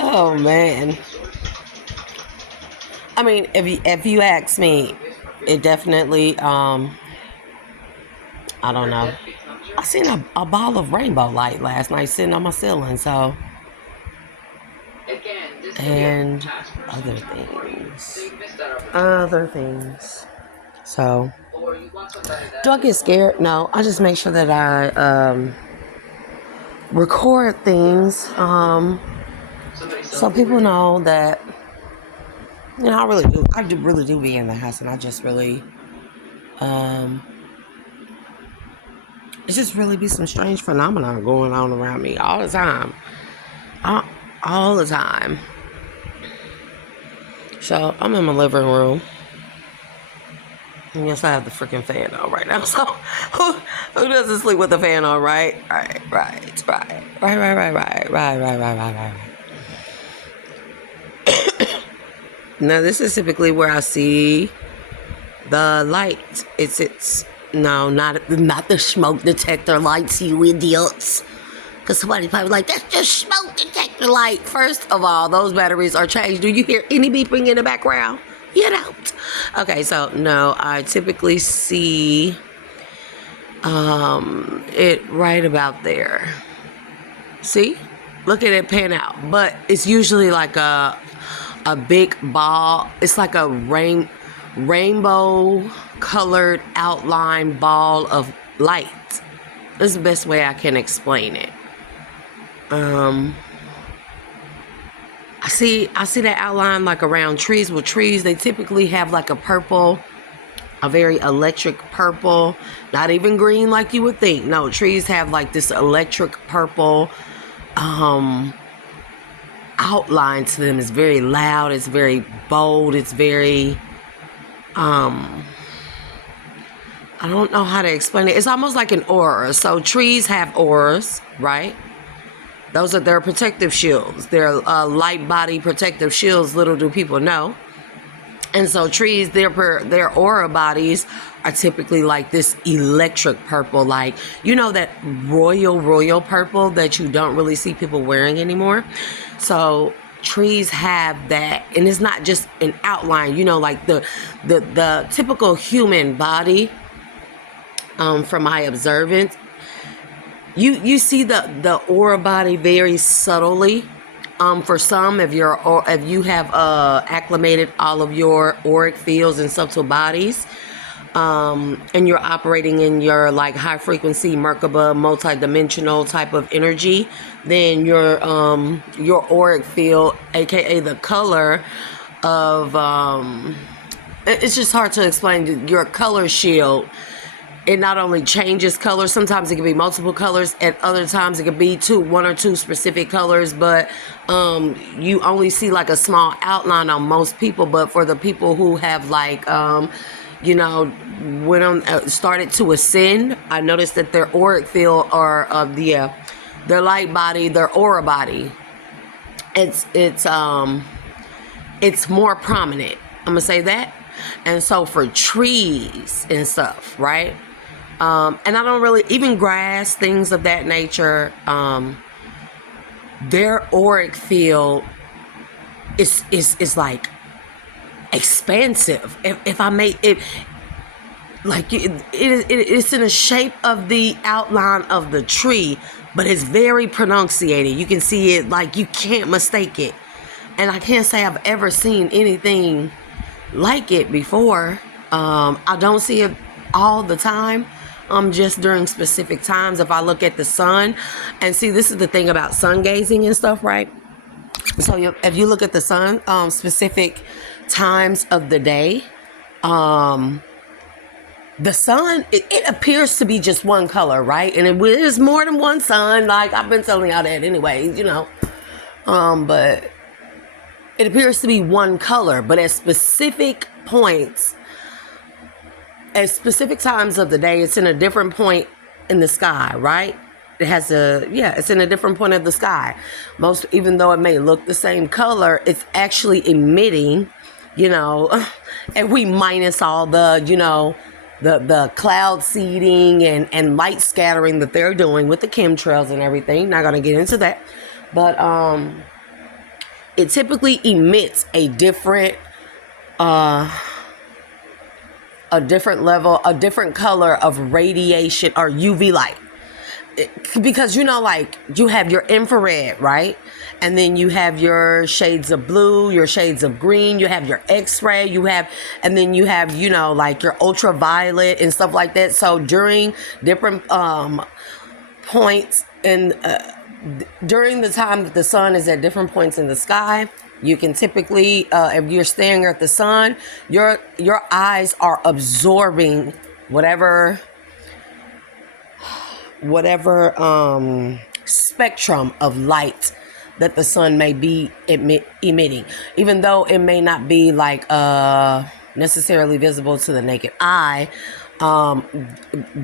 Oh man. I mean, if you ask me, it definitely I don't know. I seen a ball of rainbow light last night sitting on my ceiling, so and other things. Other things. So do I get scared? No. I just make sure that I record things so people know that I really do. Really do be in the house, and I just really it's just really be some strange phenomena going on around me all the time, all the time. So I'm in my living room. And yes, I have the freaking fan on right now. So who doesn't sleep with the fan on, right? Right. Now this is typically where I see the light. It's no, not the smoke detector lights, you idiots. Because somebody probably like, that's just smoke detector light. First of all, those batteries are changed. Do you hear any beeping in the background? You don't. Okay, so no, I typically see it right about there. See? Look at it pan out. But it's usually like a big ball. It's like a rainbow colored outline ball of light. That's the best way I can explain it. I see that outline like around trees. Well, trees, they typically have like a purple, a very electric purple, not even green like you would think. No, trees have like this electric purple outline to them. It's very loud, it's very bold, it's very I don't know how to explain it. It's almost like an aura. So trees have auras, right? Those are their protective shields. They're light body protective shields, little do people know. And so trees, their aura bodies are typically like this electric purple, like, that royal purple that you don't really see people wearing anymore. So trees have that, and it's not just an outline, like the typical human body, from my observance. You see the aura body very subtly. For some, if you have acclimated all of your auric fields and subtle bodies, and you're operating in your like high frequency Merkaba multi-dimensional type of energy, then your auric field, aka the color of it's just hard to explain. Your color shield, it not only changes colors, sometimes it can be multiple colors, at other times it could be one or two specific colors, but you only see like a small outline on most people. But for the people who have like went on started to ascend, I noticed that their auric field or their light body, their aura body, it's more prominent. I'm gonna say that. And so for trees and stuff, right? And I don't really, even grass, things of that nature, their auric field is like expansive. If I make it, like it's in the shape of the outline of the tree, but it's very pronunciated. You can see it, like you can't mistake it. And I can't say I've ever seen anything like it before. I don't see it all the time. Just during specific times. If I look at the sun, and see, this is the thing about sun gazing and stuff, right? So if you look at the sun, specific times of the day, the sun, it appears to be just one color, right? And it is more than one sun. Like I've been telling y'all that anyway, but it appears to be one color, but at specific points, at specific times of the day, it's in a different point in the sky, right? It's in a different point of the sky. Even though it may look the same color, it's actually emitting, and we minus all the, the cloud seeding and light scattering that they're doing with the chemtrails and everything. Not going to get into that. But it typically emits a different level, a different color of radiation or UV light. Because like you have your infrared, right? And then you have your shades of blue, your shades of green, you have your X-ray, and then you have, like your ultraviolet and stuff like that. So during different points in during the time that the sun is at different points in the sky, you can typically, if you're staring at the sun, your eyes are absorbing whatever spectrum of light that the sun may be emitting, even though it may not be like necessarily visible to the naked eye,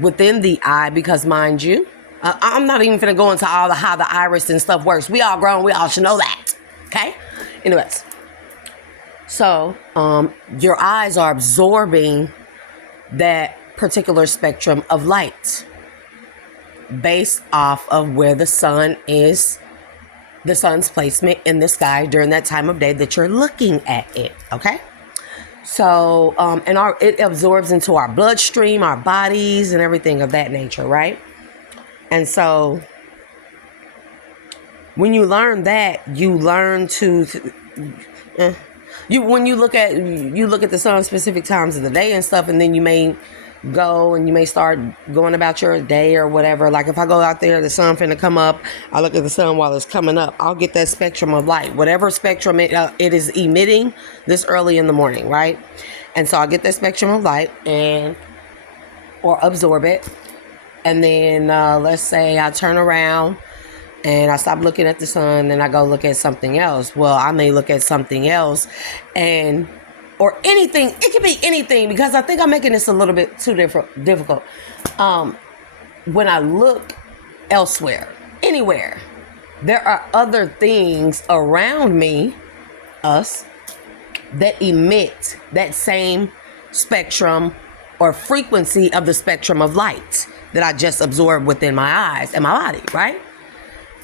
within the eye, because mind you, I'm not even gonna go into all how the iris and stuff works. We all grown, we all should know that. Okay? Anyways, so your eyes are absorbing that particular spectrum of light based off of where the sun's placement in the sky during that time of day that you're looking at it. Okay? So, it absorbs into our bloodstream, our bodies, and everything of that nature, right? And so, when you learn that, you learn when you look at the sun specific times of the day and stuff, and then you may go and you may start going about your day or whatever. Like if I go out there, the sun finna come up, I look at the sun while it's coming up, I'll get that spectrum of light, whatever spectrum it is emitting this early in the morning, right? And so I get that spectrum of light or absorb it, and then let's say I turn around and I stop looking at the sun and I go look at something else. Well, I may look at something else or anything. It can be anything, because I think I'm making this a little bit too difficult. When I look elsewhere, anywhere, there are other things around me, us, that emit that same spectrum or frequency of the spectrum of light that I just absorbed within my eyes and my body, right?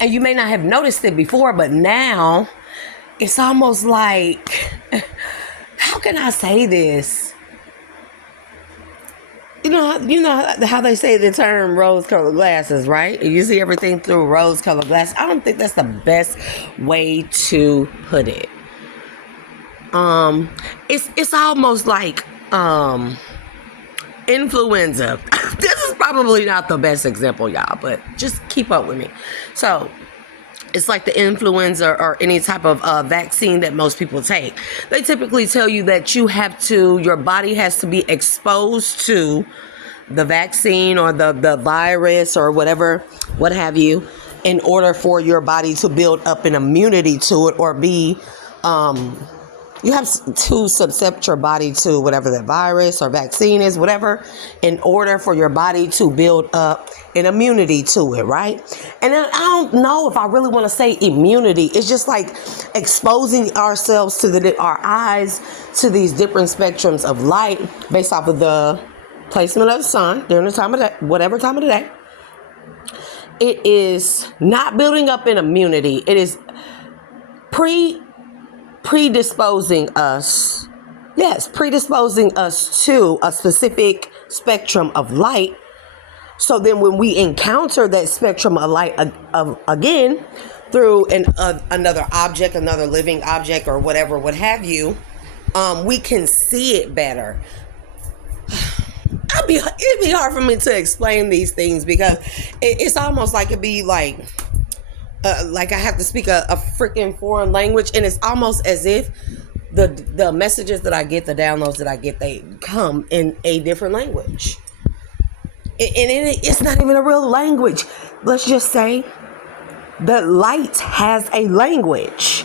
And you may not have noticed it before, but now it's almost like, how can I say this? You know how they say the term rose-colored glasses, right? You see everything through rose-colored glasses. I don't think that's the best way to put it. It's almost like influenza. This is probably not the best example, y'all, but just keep up with me. So it's like the influenza or any type of vaccine that most people take. They typically tell you that your body has to be exposed to the vaccine or the virus or whatever, what have you, in order for your body to build up an immunity to it or be, you have to subject your body to whatever the virus or vaccine is, whatever, in order for your body to build up an immunity to it, right? And I don't know if I really want to say immunity. It's just like exposing ourselves to our eyes to these different spectrums of light based off of the placement of the sun during the time of day, whatever time of the day. It is not building up an immunity. It is predisposing us to a specific spectrum of light. So then when we encounter that spectrum of light again through another object, another living object or whatever, what have you, we can see it better. It'd be hard for me to explain these things because it's almost like it'd be like I have to speak a freaking foreign language, and it's almost as if the messages that I get, the downloads that I get, they come in a different language. And it's not even a real language. Let's just say the light has a language.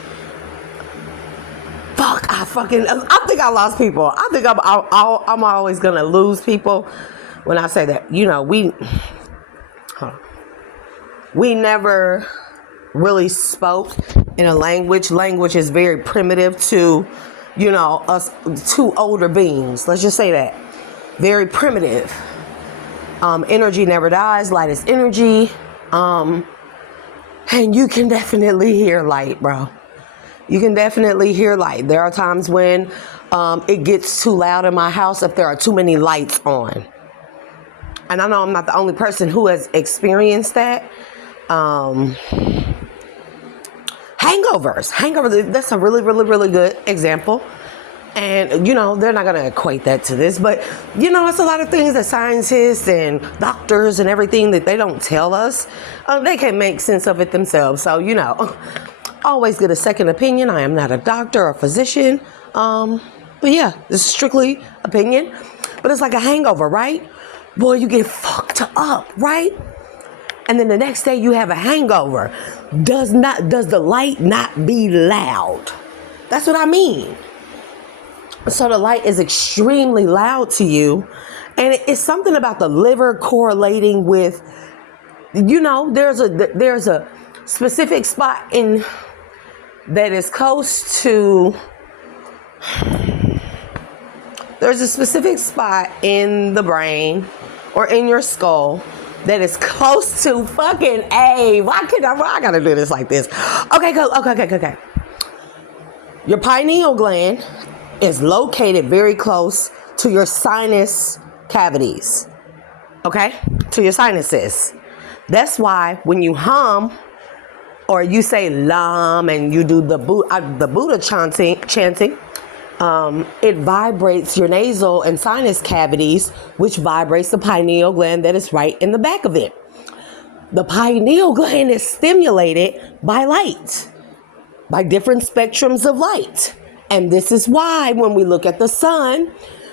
Fuck, I think I lost people. I think I'm always gonna lose people when I say that. We never really spoke in a language. Language is very primitive to, us two older beings. Let's just say that. Very primitive. Energy never dies. Light is energy. And you can definitely hear light, bro. You can definitely hear light. There are times when it gets too loud in my house if there are too many lights on. And I know I'm not the only person who has experienced that. Hangovers, that's a really, really, really good example. And, they're not going to equate that to this, but, it's a lot of things that scientists and doctors and everything that they don't tell us. They can make sense of it themselves. So, always get a second opinion. I am not a doctor or physician. But yeah, this is strictly opinion. But it's like a hangover, right? Boy, you get fucked up, right? And then the next day you have a hangover. Does the light not be loud? That's what I mean. So the light is extremely loud to you. And it's something about the liver correlating with, there's a specific spot that is close to, there's a specific spot in the brain or in your skull that is close to fucking why I gotta do this like this? Okay, go. Okay. Your pineal gland is located very close to your sinus cavities. Okay? To your sinuses. That's why when you hum or you say lam and you do the Buddha chanting, it vibrates your nasal and sinus cavities, which vibrates the pineal gland that is right in the back of it. The pineal gland is stimulated by light, by different spectrums of light. And this is why when we look at the sun,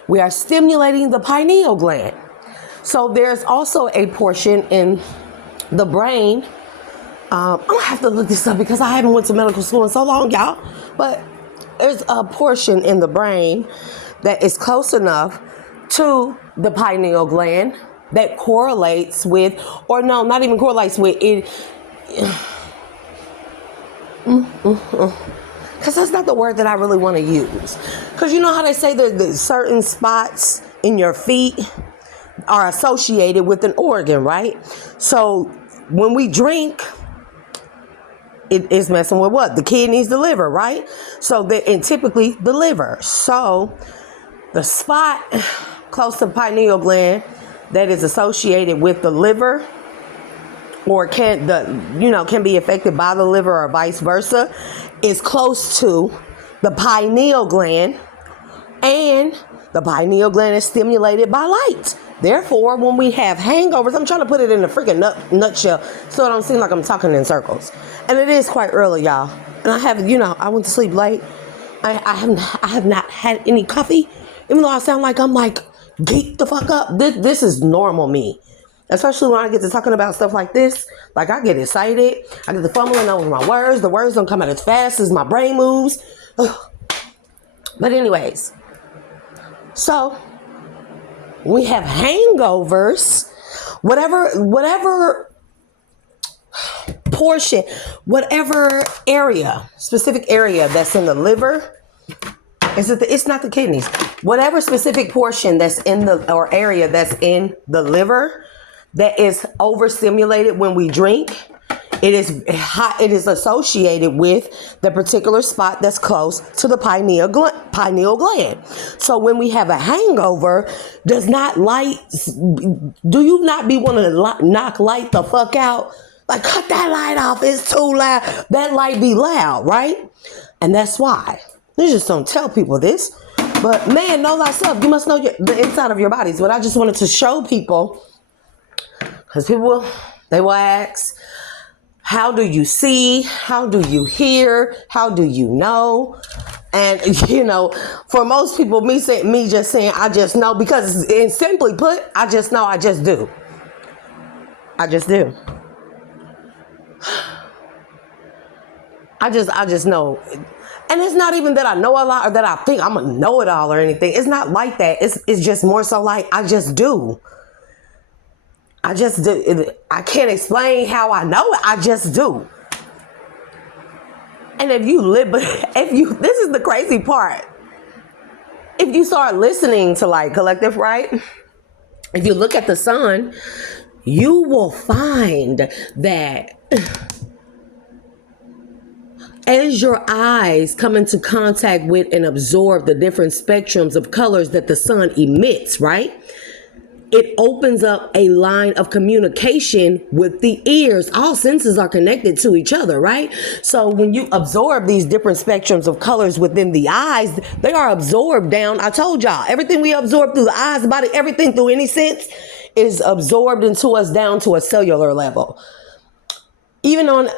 we are stimulating the pineal gland. So there's also a portion in the brain. I'm going to have to look this up because I haven't went to medical school in so long, y'all. But there's a portion in the brain that is close enough to the pineal gland that correlates with, or no, not even correlates with it. Because that's not the word that I really want to use. Because you know how they say that the certain spots in your feet are associated with an organ, right? So when we drink, it is messing with what? The kidneys, the liver, right? And typically the liver. So the spot close to the pineal gland that is associated with the liver or can be affected by the liver or vice versa is close to the pineal gland, and the pineal gland is stimulated by light. Therefore, when we have hangovers, I'm trying to put it in a freaking nutshell so it don't seem like I'm talking in circles. And it is quite early, y'all. And I have, I went to sleep late. I have not had any coffee, even though I sound like I'm like geeked the fuck up. This is normal me. Especially when I get to talking about stuff like this. Like, I get excited. I get to fumbling over my words. The words don't come out as fast as my brain moves. Ugh. But anyways. So, we have hangovers. Whatever portion, whatever area, specific area that's in the liver. It's not the kidneys. Whatever specific portion that's in or area that's in the liver that is overstimulated when we drink, it is associated with the particular spot that's close to the pineal gland. So when we have a hangover, do you not be wanting to knock light the fuck out? Like, cut that light off, it's too loud. That light be loud, right? And that's why. You just don't tell people this. But man, know thyself. You must know the inside of your bodies. But I just wanted to show people, because people, they will ask, how do you see? How do you hear? How do you know? And, for most people, me just saying, I just know, because simply put, I just know, I just do. I just do. I just know. And it's not even that I know a lot or that I think I'm going to know it all or anything. It's not like that. It's just more so like, I just do. I just do. I can't explain how I know it. I just do. And this is the crazy part. If you start listening to like Collective, right? If you look at the sun, you will find that as your eyes come into contact with and absorb the different spectrums of colors that the sun emits, right? It opens up a line of communication with the ears. All senses are connected to each other, right? So when you absorb these different spectrums of colors within the eyes, they are absorbed down. I told y'all, everything we absorb through the eyes, the body, everything through any sense is absorbed into us down to a cellular level. Even on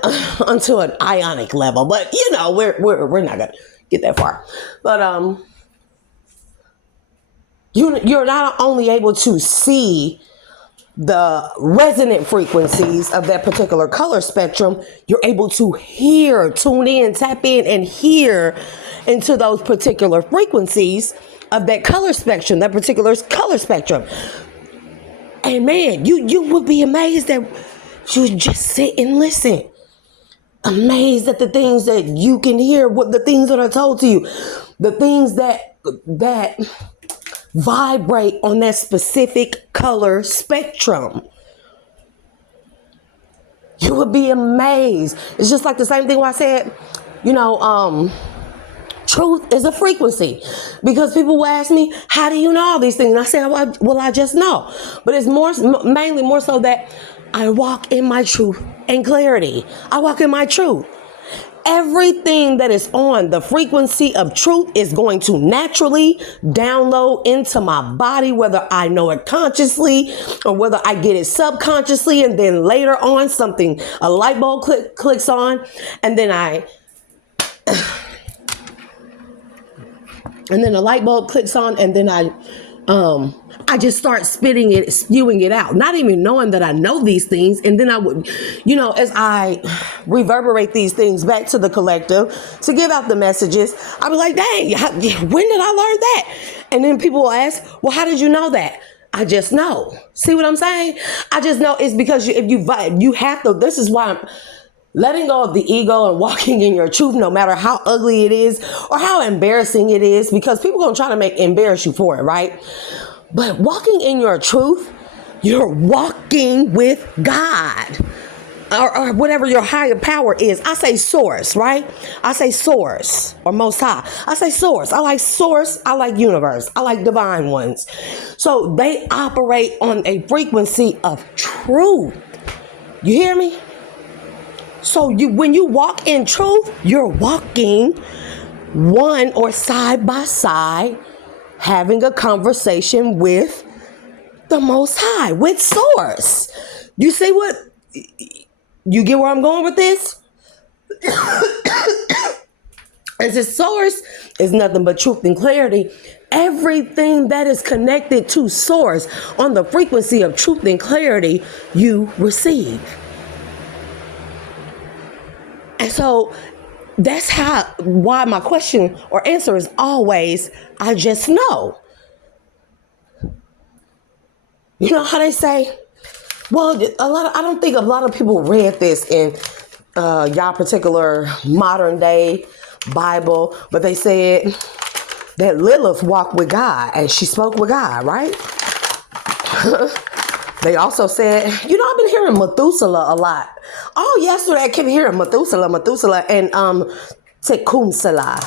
onto an ionic level. But you know, we're not gonna get that far. But you're not only able to see the resonant frequencies of that particular color spectrum, you're able to hear, tune in, tap in, and hear into those particular frequencies of that color spectrum, that particular color spectrum. And man, you would be amazed that you would just sit and listen. Amazed at the things that you can hear, what the things that are told to you, the things that vibrate on that specific color spectrum. You would be amazed. It's just like the same thing where I said, truth is a frequency. Because people will ask me, how do you know all these things? And I say, well, I just know. But it's mainly more so that I walk in my truth and clarity. I walk in my truth. Everything that is on the frequency of truth is going to naturally download into my body, whether I know it consciously or whether I get it subconsciously, and then later on a light bulb clicks on, and then a light bulb clicks on, and then I just start spewing it out, not even knowing that I know these things. And then I would, as I reverberate these things back to the collective to give out the messages, I'll be like, dang, when did I learn that? And then people will ask, well, how did you know that? I just know. See what I'm saying? I just know. It's because you have to, this is why I'm letting go of the ego and walking in your truth, no matter how ugly it is or how embarrassing it is, because people are going to try to embarrass you for it, right? But walking in your truth, you're walking with God or whatever your higher power is. I say source, right? I say source or most high. I say source. I like source. I like universe. I like divine ones. So they operate on a frequency of truth. You hear me? So when you walk in truth, you're walking one or side by side, having a conversation with the Most High, with Source. You see what? You get where I'm going with this? As this Source is nothing but truth and clarity. Everything that is connected to Source on the frequency of truth and clarity, you receive. And so that's why my question or answer is always, I just know. You know how they say, well, I don't think a lot of people read this in y'all particular modern day Bible, but they said that Lilith walked with God and she spoke with God, right? They also said, I've been hearing Methuselah a lot. Oh, yesterday I kept hearing Methuselah, and Tecumseh.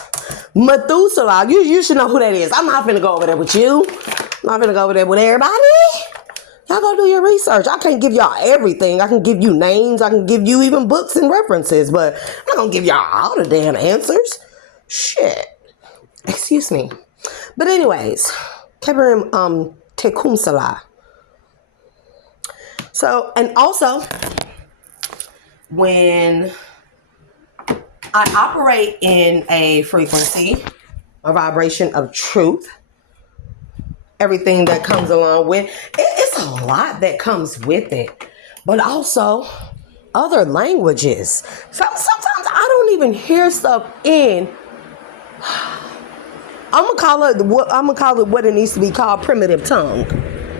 Methuselah, you should know who that is. I'm not finna go over there with you. I'm not finna go over there with everybody. Y'all go do your research. I can't give y'all everything. I can give you names. I can give you even books and references, but I'm not gonna give y'all all the damn answers. Shit. Excuse me. But anyways, kept hearing Tecumseh. So, and also, when I operate in a frequency, a vibration of truth, everything that comes along with it's a lot that comes with it, but also other languages. Sometimes I don't even hear stuff in. I'm gonna call it what it needs to be called, primitive tongue.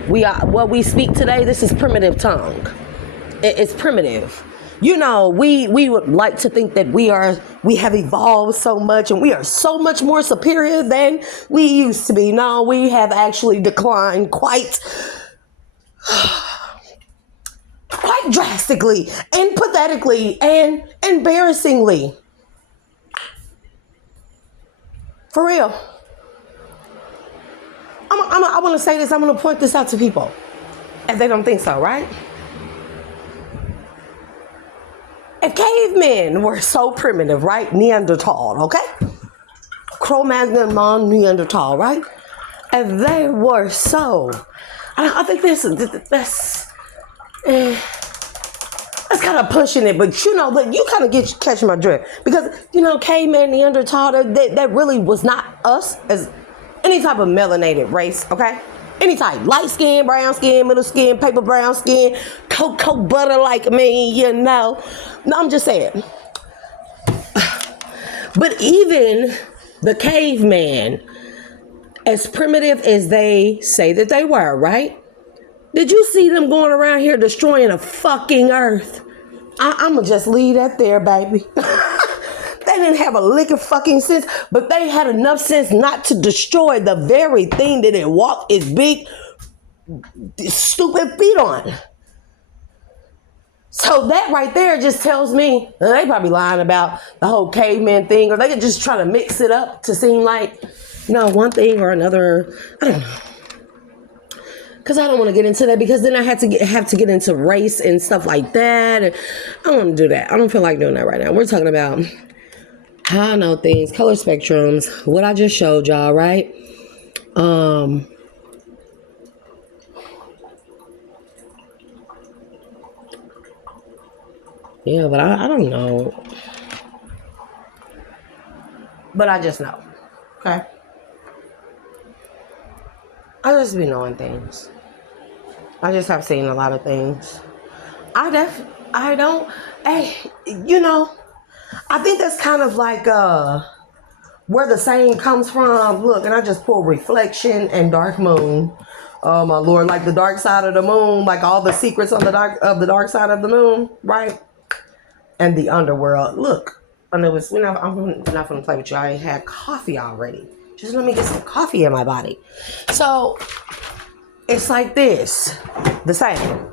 What we speak today. This is primitive tongue. It's primitive. We would like to think that we have evolved so much and we are so much more superior than we used to be. No, we have actually declined quite drastically and pathetically and embarrassingly. For real. I want to say this. I'm going to point this out to people if they don't think so, right? If cavemen were so primitive, right? Neanderthal, okay? Cro-Magnon, Neanderthal, right? If they were so, I think that's kind of pushing it, but you kind of catch my drift, because caveman, Neanderthal, that really was not us as any type of melanated race, okay? Any type, light skin, brown skin, middle skin, paper brown skin, cocoa butter like me, No, I'm just saying. But even the caveman, as primitive as they say that they were, right? Did you see them going around here destroying a fucking earth? I'm going to just leave that there, baby. They didn't have a lick of fucking sense, but they had enough sense not to destroy the very thing that it walked its big, stupid feet on. So that right there just tells me they probably lying about the whole caveman thing, or they could just try to mix it up to seem like, one thing or another. I don't know. Because I don't want to get into that, because then I have to get into race and stuff like that. And I don't want to do that. I don't feel like doing that right now. We're talking about how I know things, color spectrums, what I just showed y'all, right? Yeah, but I don't know. But I just know. Okay? I just be knowing things. I just have seen a lot of things. I think that's kind of like where the saying comes from. Look, and I just pull reflection and dark moon. Oh my Lord, like the dark side of the moon, like all the secrets on the dark side of the moon, right? And the underworld. Look, I'm not going to play with you. I had coffee already. Just let me get some coffee in my body. So it's like this, the same.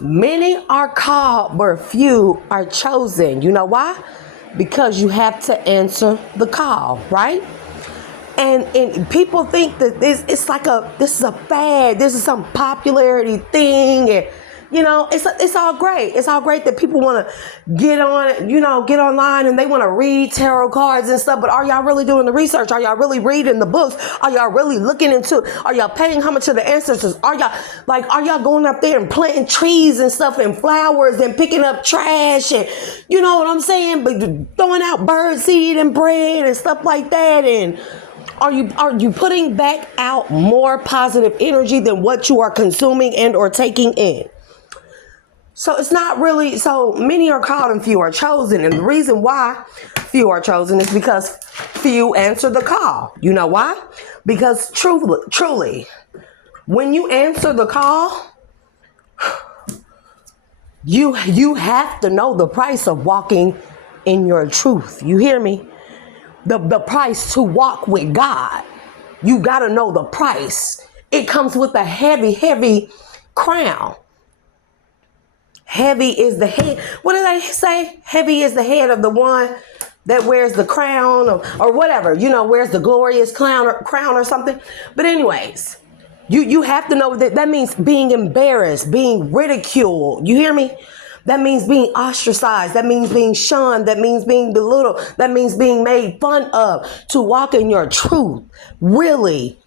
Many are called, but few are chosen. You know why? Because you have to answer the call, right? And people think that this is a fad. This is some popularity thing, and it's all great. It's all great that people want to get online and they want to read tarot cards and stuff. But are y'all really doing the research? Are y'all really reading the books? Are y'all really looking into? Are y'all paying homage to the ancestors? Are y'all going up there and planting trees and stuff and flowers and picking up trash and you know what I'm saying? But throwing out bird seed and bread and stuff like that. And are you putting back out more positive energy than what you are consuming and or taking in? So it's not really, so many are called and few are chosen. And the reason why few are chosen is because few answer the call. You know why? Because truly, when you answer the call, you have to know the price of walking in your truth. You hear me? The price to walk with God. You got to know the price. It comes with a heavy, heavy crown. Heavy is the head. What did I say? Heavy is the head of the one that wears the crown or whatever, wears the glorious crown or something. But anyways, you have to know that means being embarrassed, being ridiculed. You hear me? That means being ostracized. That means being shunned. That means being belittled. That means being made fun of. To walk in your truth really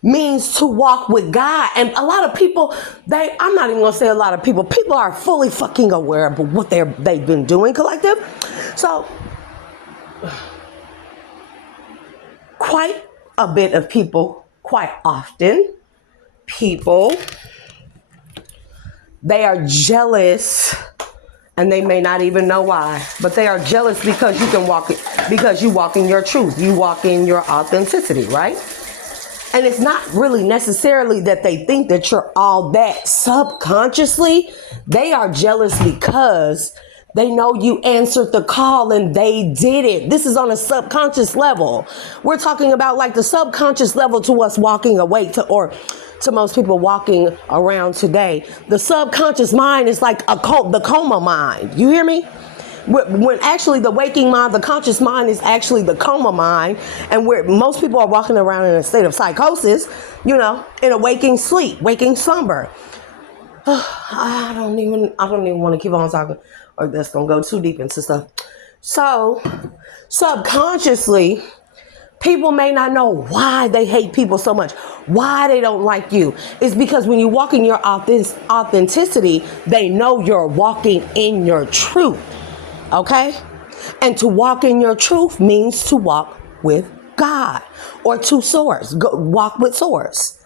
means to walk with God. And a lot of people, I'm not even going to say a lot of people are fully fucking aware of what they've been doing, collective. So quite a bit of people, quite often, they are jealous, and they may not even know why, but they are jealous because you walk in your truth. You walk in your authenticity, right? And it's not really necessarily that they think that you're all that. Subconsciously, they are jealous because they know you answered the call and they did it. This is on a subconscious level. We're talking about like the subconscious level to us walking awake or to most people walking around today. The subconscious mind is like the coma mind. You hear me? When actually the waking mind, the conscious mind is actually the coma mind, and where most people are walking around in a state of psychosis, in a waking sleep, waking slumber. I don't even want to keep on talking, or that's gonna go too deep into stuff. So subconsciously, people may not know why they hate people so much, why they don't like you. It's because when you walk in your authenticity, they know you're walking in your truth. Okay? And to walk in your truth means to walk with God or to source. Walk with source.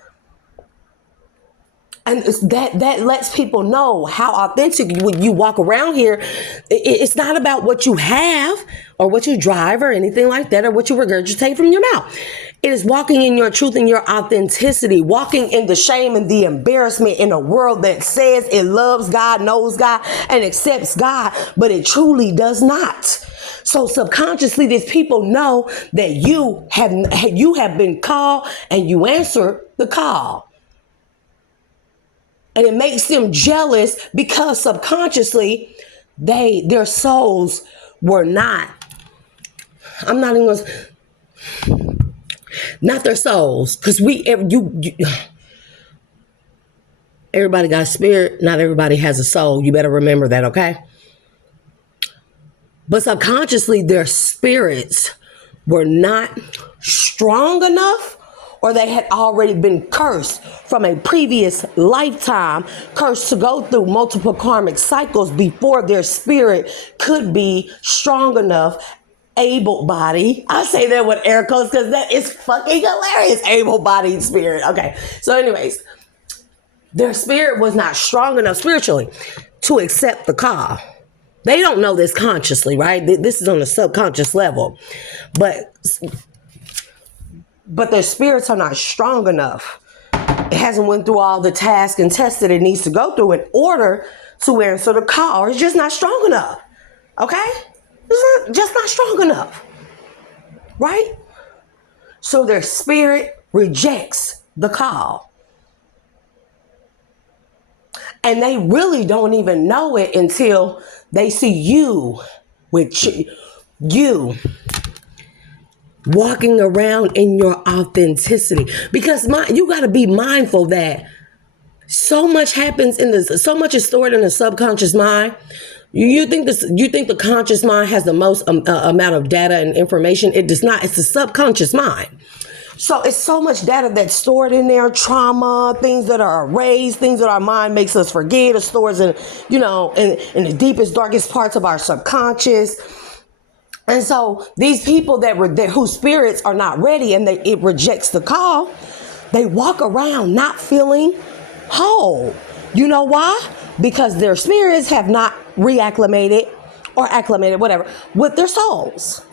And that lets people know how authentic when you walk around here. It's not about what you have or what you drive or anything like that or what you regurgitate from your mouth. It is walking in your truth and your authenticity, walking in the shame and the embarrassment in a world that says it loves God, knows God, and accepts God, but it truly does not. So subconsciously, these people know that you have been called and you answer the call. And it makes them jealous because subconsciously their souls were not. I'm not even going to, not their souls, because everybody got a spirit. Not everybody has a soul. You better remember that, okay? But subconsciously, their spirits were not strong enough, or they had already been cursed from a previous lifetime, cursed to go through multiple karmic cycles before their spirit could be strong enough, able-bodied. I say that with air quotes because that is fucking hilarious. Able-bodied spirit. Okay. So anyways, their spirit was not strong enough spiritually to accept the call. They don't know this consciously, right? This is on a subconscious level. But their spirits are not strong enough. It hasn't went through all the tasks and tests that it needs to go through in order to answer the call. It's just not strong enough. Okay? It's just not strong enough. Right? So their spirit rejects the call. And they really don't even know it until they see you with you walking around in your authenticity. Because you got to be mindful that so much happens so much is stored in the subconscious mind. You think the conscious mind has the most amount of data and information? It does not. It's the subconscious mind. So it's so much data that's stored in there, trauma, things that are erased, things that our mind makes us forget, or stores in the deepest, darkest parts of our subconscious. And so these people whose spirits are not ready and it rejects the call, they walk around not feeling whole. You know why? Because their spirits have not reacclimated or acclimated, whatever, with their souls.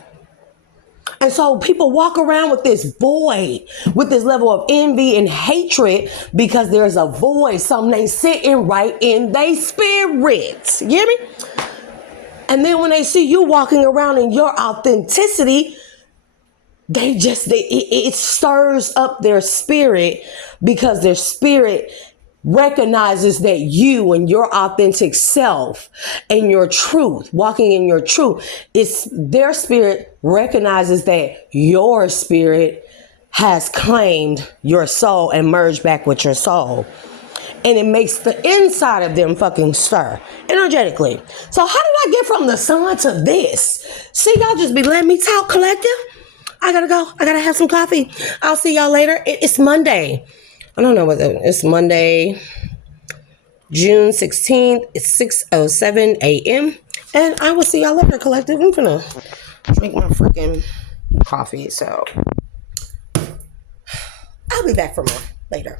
And so people walk around with this void, with this level of envy and hatred because there's a void, something ain't sitting right in their spirits. You hear me? And then when they see you walking around in your authenticity, it stirs up their spirit because their spirit recognizes that you and your authentic self and your truth, walking in your truth, their spirit recognizes that your spirit has claimed your soul and merged back with your soul. And it makes the inside of them fucking stir energetically. So how did I get from the sun to this? See, y'all just be letting me talk, collective. I gotta go. I gotta have some coffee. I'll see y'all later. It's Monday. I don't know what it's Monday, June 16th. It's 6:07 a.m. And I will see y'all later, collective. I'm gonna drink my freaking coffee. So I'll be back for more later.